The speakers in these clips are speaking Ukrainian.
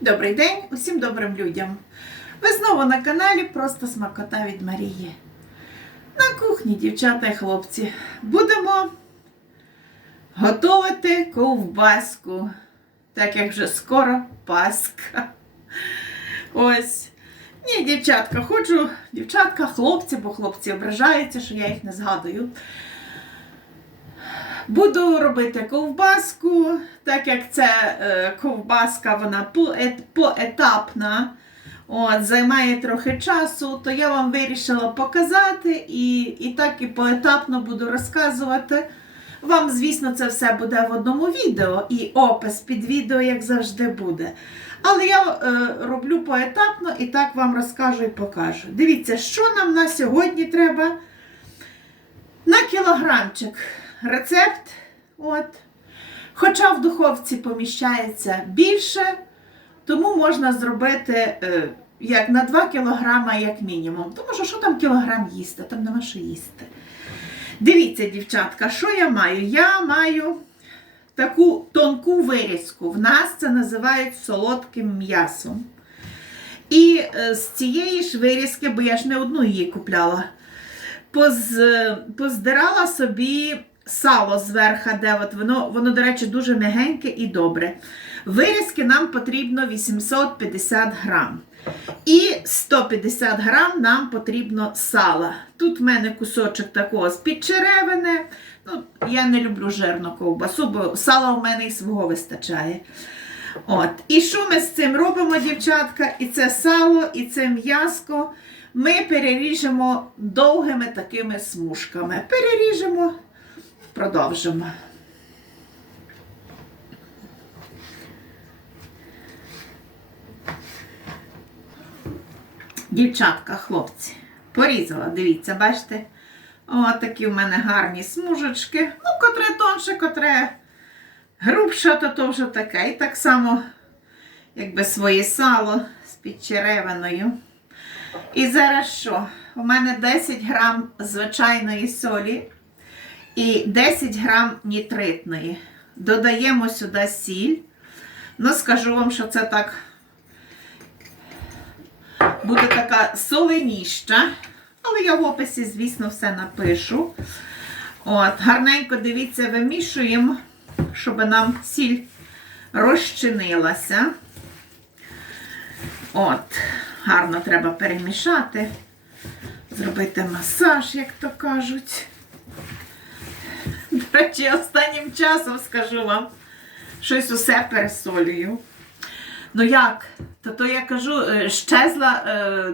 Добрий день усім добрим людям. Ви знову на каналі Просто Смакота від Марії. На кухні, дівчата і хлопці, будемо готувати ковбаску, так як вже скоро Пасха. Ось. Ні, дівчатка, хочу, дівчатка, хлопці, бо хлопці ображаються, що я їх не згадую. Буду робити ковбаску, так як це е, ковбаска, вона поет, поетапна, от, займає трохи часу, то я вам вирішила показати і, і так і поетапно буду розказувати. Вам, звісно, це все буде в одному відео, і опис під відео, як завжди, буде. Але я е, роблю поетапно і так вам розкажу і покажу. Дивіться, що нам на сьогодні треба на кілограмчик рецепт. От. Хоча в духовці поміщається більше, тому можна зробити е, як на 2 кілограма, як мінімум. Тому що що там кілограм їсти? Там нема що їсти. Дивіться, дівчатка, що я маю? Я маю таку тонку вирізку. В нас це називають солодким м'ясом. І е, з цієї ж вирізки, бо я ж не одну її купляла, поз, поздирала собі сало зверху, де от воно, воно, до речі, дуже м'ягеньке і добре. Вирізки нам потрібно 850 грам. І 150 грам нам потрібно сала. Тут в мене кусочок такого з-під черевини. Ну, я не люблю жирну ковбасу, бо сала у мене і свого вистачає. От. І що ми з цим робимо, дівчатка? І це сало, і це м'яско. Ми переріжемо довгими такими смужками. Переріжемо, продовжимо. Дівчатка, хлопці, порізала, дивіться, бачите? О, такі в мене гарні смужечки. Ну, котре тонше, котре грубше, то то вже таке. І так само, якби своє сало з підчеревиною. І зараз що? У мене 10 грам звичайної солі і 10 грам нітритної. Додаємо сюди сіль. Ну, скажу вам, що це так буде така соленіща. Але я в описі, звісно, все напишу. От, Гарненько дивіться, вимішуємо, щоб нам сіль розчинилася. От, гарно треба перемішати, зробити масаж, як то кажуть. До речі, останнім часом скажу вам, щось усе пересолюю. Ну як? То то я кажу, е, щезла е,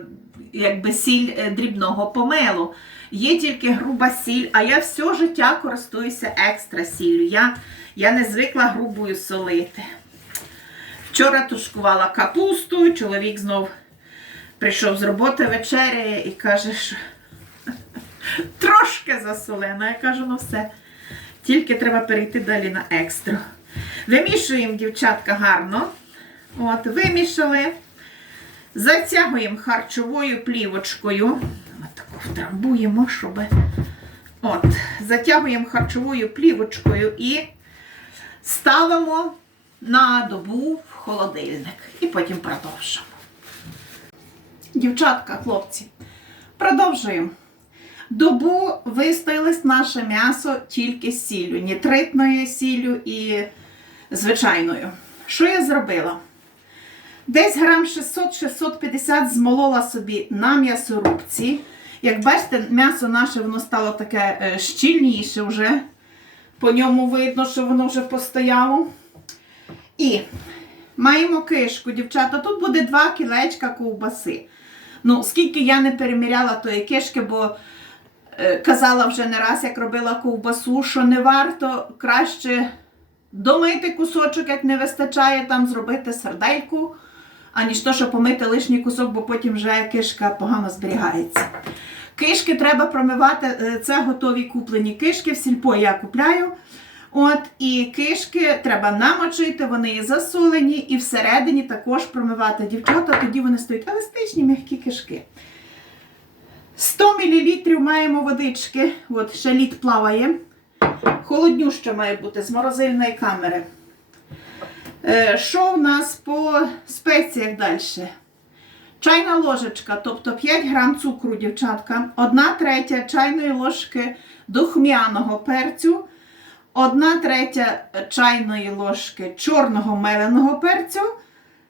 якби сіль е, дрібного помелу. Є тільки груба сіль, а я все життя користуюся екстра сіллю. Я, я не звикла грубою солити. Вчора тушкувала капусту, чоловік знов прийшов з роботи вечеряє і каже, що трошки засолено. Я кажу, ну все. Тільки треба перейти далі на екстра. Вимішуємо, дівчатка, гарно. От, вимішали. Затягуємо харчовою плівочкою. От таку втрамбуємо, щоб. От, затягуємо харчовою плівочкою і ставимо на добу в холодильник. І потім продовжимо. Дівчатка, хлопці, продовжуємо. Добу вистоялось наше м'ясо тільки з сіллю, нітритною сіллю і звичайною. Що я зробила? Десь грам 600-650 змолола собі на м'ясорубці. Як бачите, м'ясо наше воно стало таке е, щільніше вже. По ньому видно, що воно вже постояло. І маємо кишку, дівчата. Тут буде 2 кілечка ковбаси. Ну, скільки я не переміряла тої кишки, бо казала вже не раз, як робила ковбасу, що не варто краще домити кусочок, як не вистачає, там зробити сардельку, аніж то, що помити лишній кусок, бо потім вже кишка погано зберігається. Кишки треба промивати, е, це готові куплені кишки, в сільпо я купляю. От, І кишки треба намочити, вони засолені, і всередині також промивати дівчата, тоді вони стають еластичні, м'які кишки. 100 мл маємо водички, от ще лід плаває. Холоднюща має бути з морозильної камери. Е, Що в нас по спеціях далі? Чайна ложечка, тобто 5 грам цукру, дівчатка, 1 третя чайної ложки духмяного перцю, 1 третя чайної ложки чорного меленого перцю,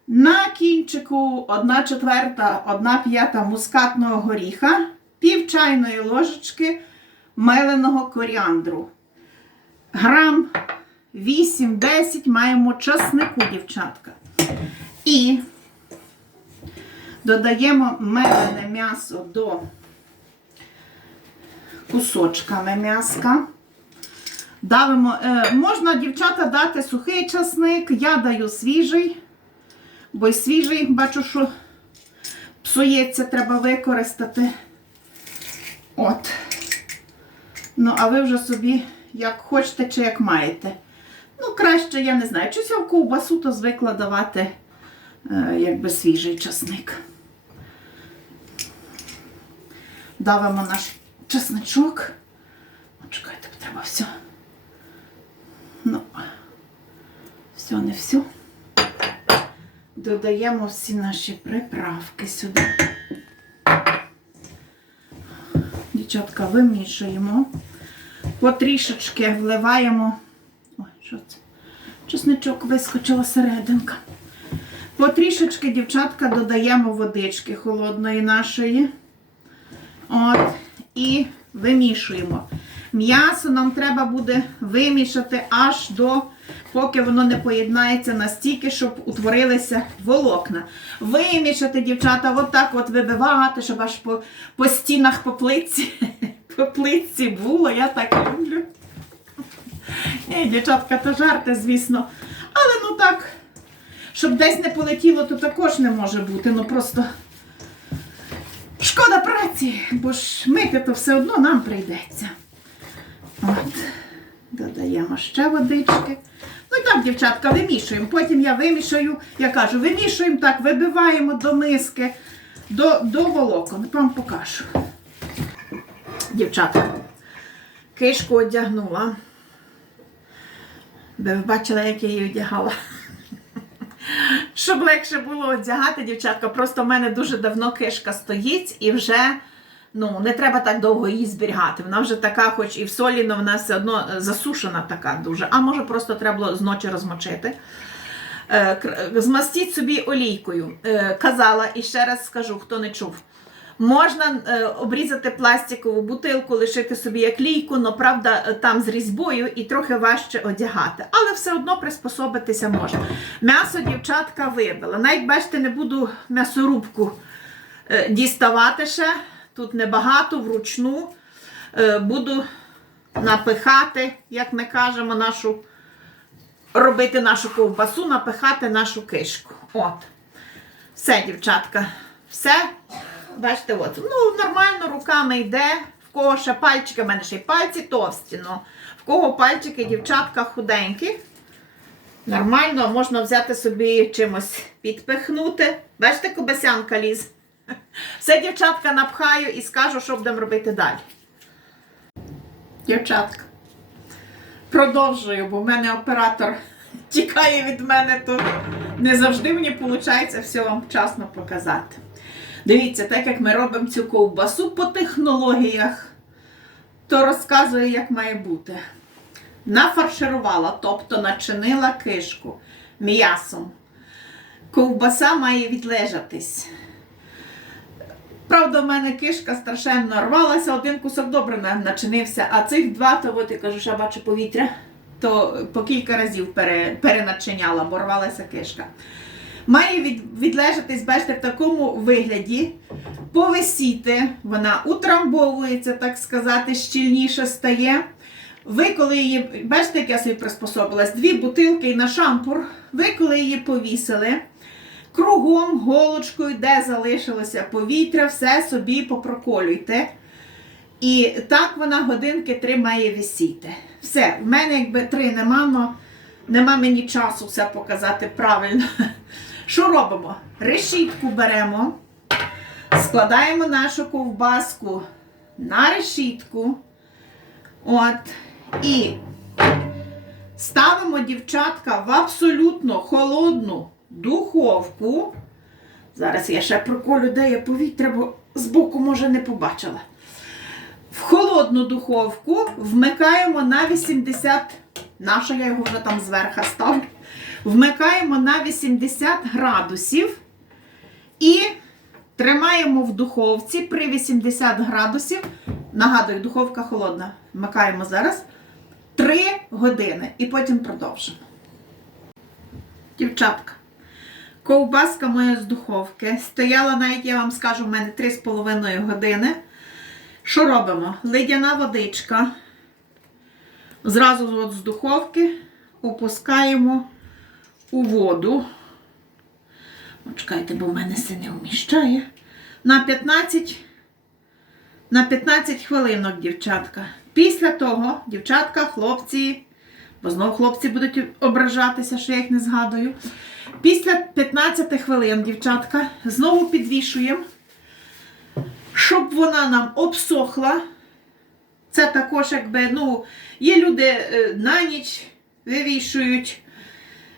на кінчику 1 четверта, 1 п'ята мускатного горіха, пів чайної ложечки меленого коріандру. Грам 8-10 маємо часнику, дівчатка. І додаємо мелене м'ясо до кусочками м'яска. Давимо, е, можна, дівчата, дати сухий часник, я даю свіжий, бо й свіжий, бачу, що псується, треба використати. От. Ну, а ви вже собі як хочете чи як маєте. Ну, краще, я не знаю, щось я в ковбасу то звикла давати е, якби свіжий часник. Давимо наш чесничок. Чекайте, треба все. Ну, все, не все. Додаємо всі наші приправки сюди. Дівчатка, вимішуємо. Потрішечки вливаємо. Ой, що це? Чесничок вискочила серединка. Потрішечки, дівчатка, додаємо водички холодної нашої. От, і вимішуємо. М'ясо нам треба буде вимішати аж до, поки воно не поєднається настільки, щоб утворилися волокна. Вимішати, дівчата, отак от вибивати, щоб аж по, по стінах по плитці, по плитці було. Я так люблю. Ні, дівчатка, то жарти, звісно. Але ну так, щоб десь не полетіло, то також не може бути. Ну просто шкода праці, бо ж мити то все одно нам прийдеться. От, додаємо ще водички. Ну і так, дівчатка, вимішуємо. Потім я вимішую, я кажу, вимішуємо так, вибиваємо до миски, до, до волокон. Вам покажу. Дівчатка, кишку одягнула. Ви бачили, як я її одягала. Щоб легше було одягати, дівчатка, просто в мене дуже давно кишка стоїть і вже ну, не треба так довго її зберігати. Вона вже така, хоч і в солі, але вона все одно е, засушена така дуже. А може просто треба було зночі розмочити. Е, Змастіть собі олійкою. Е, Казала і ще раз скажу, хто не чув. Можна обрізати пластикову бутилку, лишити собі як лійку, але правда там з різьбою і трохи важче одягати. Але все одно приспособитися можна. М'ясо дівчатка вибила. Навіть бачите, не буду м'ясорубку діставати ще. Тут небагато, вручну. Е, буду напихати, як ми кажемо, нашу, робити нашу ковбасу, напихати нашу кишку. От. Все, дівчатка, все. Бачите, от. Ну, нормально руками йде. В кого ще пальчики, в мене ще й пальці товсті. Ну. В кого пальчики, дівчатка, худенькі. Нормально, можна взяти собі чимось підпихнути. Бачите, кобасянка ліз. Все, дівчатка, напхаю і скажу, що будемо робити далі. Дівчатка. Продовжую, бо в мене оператор тікає від мене, то не завжди мені виходить все вам вчасно показати. Дивіться, так як ми робимо цю ковбасу по технологіях, то розказую, як має бути. Нафарширувала, тобто начинила кишку м'ясом. Ковбаса має відлежатись. Правда, в мене кишка страшенно рвалася, один кусок добре на- начинився, а цих два, то от я кажу, що я бачу повітря, то по кілька разів пере, переначиняла, бо рвалася кишка. Має від, відлежатись, бачите, в такому вигляді, повисіти, вона утрамбовується, так сказати, щільніше стає. Ви, коли її, бачите, як я собі приспособилась, дві бутилки на шампур, ви, коли її повісили, кругом голочкою, де залишилося повітря, все собі попроколюйте. І так вона годинки три має висіти. Все, в мене якби три нема, но нема мені часу все показати правильно. Що робимо? Решітку беремо, складаємо нашу ковбаску на решітку. От. І ставимо дівчатка в абсолютно холодну духовку. Зараз я ще проколю, де я повітря, бо збоку, може, не побачила. В холодну духовку вмикаємо на 80, наша я його вже там зверху ставлю. Вмикаємо на 80 градусів і тримаємо в духовці при 80 градусів. Нагадую, духовка холодна. Вмикаємо зараз 3 години і потім продовжимо. Дівчатка, ковбаска моя з духовки. Стояла навіть, я вам скажу, в мене 3,5 години. Що робимо? Ледяна водичка. Зразу от з духовки опускаємо у воду. Чекайте, бо в мене це не вміщає. На 15, на 15 хвилинок, дівчатка. Після того, дівчатка, хлопці, бо знову хлопці будуть ображатися, що я їх не згадую. Після 15 хвилин, дівчатка, знову підвішуємо щоб вона нам обсохла. Це також, якби, ну, є люди е, на ніч вивішують.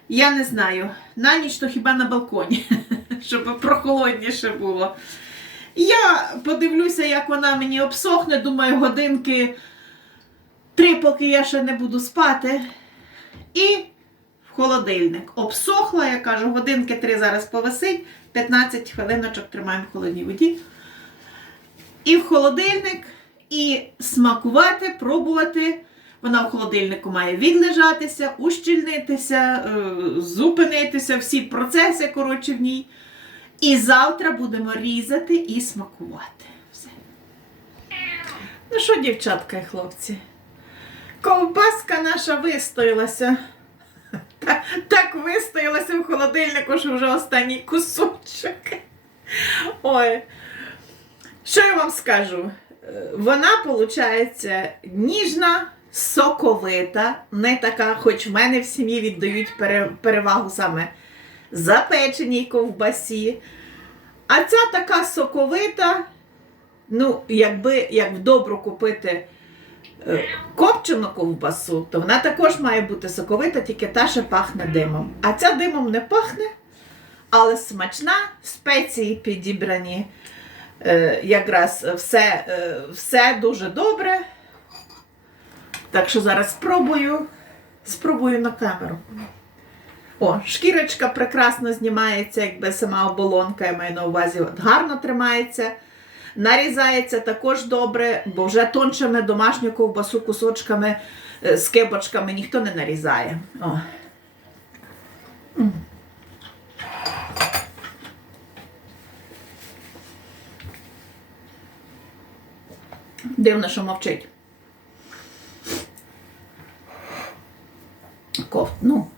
Я не знаю, на ніч то хіба на балконі, щоб прохолодніше було. Я подивлюся, як вона мені обсохне. Думаю, годинки три, поки я ще не буду спати. І в холодильник. Обсохла, я кажу, годинки три зараз повисить, 15 хвилиночок тримаємо в холодній воді. І в холодильник, і смакувати, пробувати. Вона в холодильнику має відлежатися, ущільнитися, е, зупинитися, всі процеси, коротше, в ній. І завтра будемо різати і смакувати. Все. Ну що, дівчатка і хлопці? Ковбаска наша вистоялася. Та- Так вистоялася в холодильнику, що вже останній кусочок. Ой. Що я вам скажу? Е, Вона, виходить, ніжна, соковита, не така, хоч в мене в сім'ї віддають перевагу саме запеченій ковбасі. А ця така соковита, ну, якби як в добру купити копчену ковбасу, то вона також має бути соковита, тільки та ще пахне димом. А ця димом не пахне, але смачна, спеції підібрані. Е, якраз все, е, все дуже добре. Так що зараз спробую, спробую на камеру. О, шкірочка прекрасно знімається, якби сама оболонка, я маю на увазі, от гарно тримається. Нарізається також добре, бо вже тоншими домашню ковбасу кусочками е, з кибочками ніхто не нарізає. О. Дивно, що мовчить. Кофт, ну.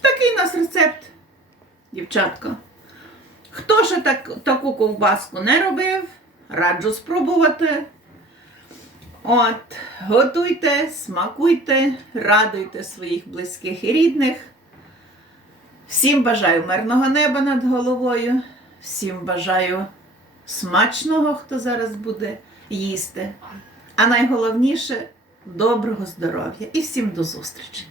Такий у нас рецепт, дівчатка. Хто ще так, таку ковбаску не робив, раджу спробувати. От, готуйте, смакуйте, радуйте своїх близьких і рідних. Всім бажаю мирного неба над головою. Всім бажаю смачного, хто зараз буде їсти. А найголовніше доброго здоров'я і всім до зустрічі!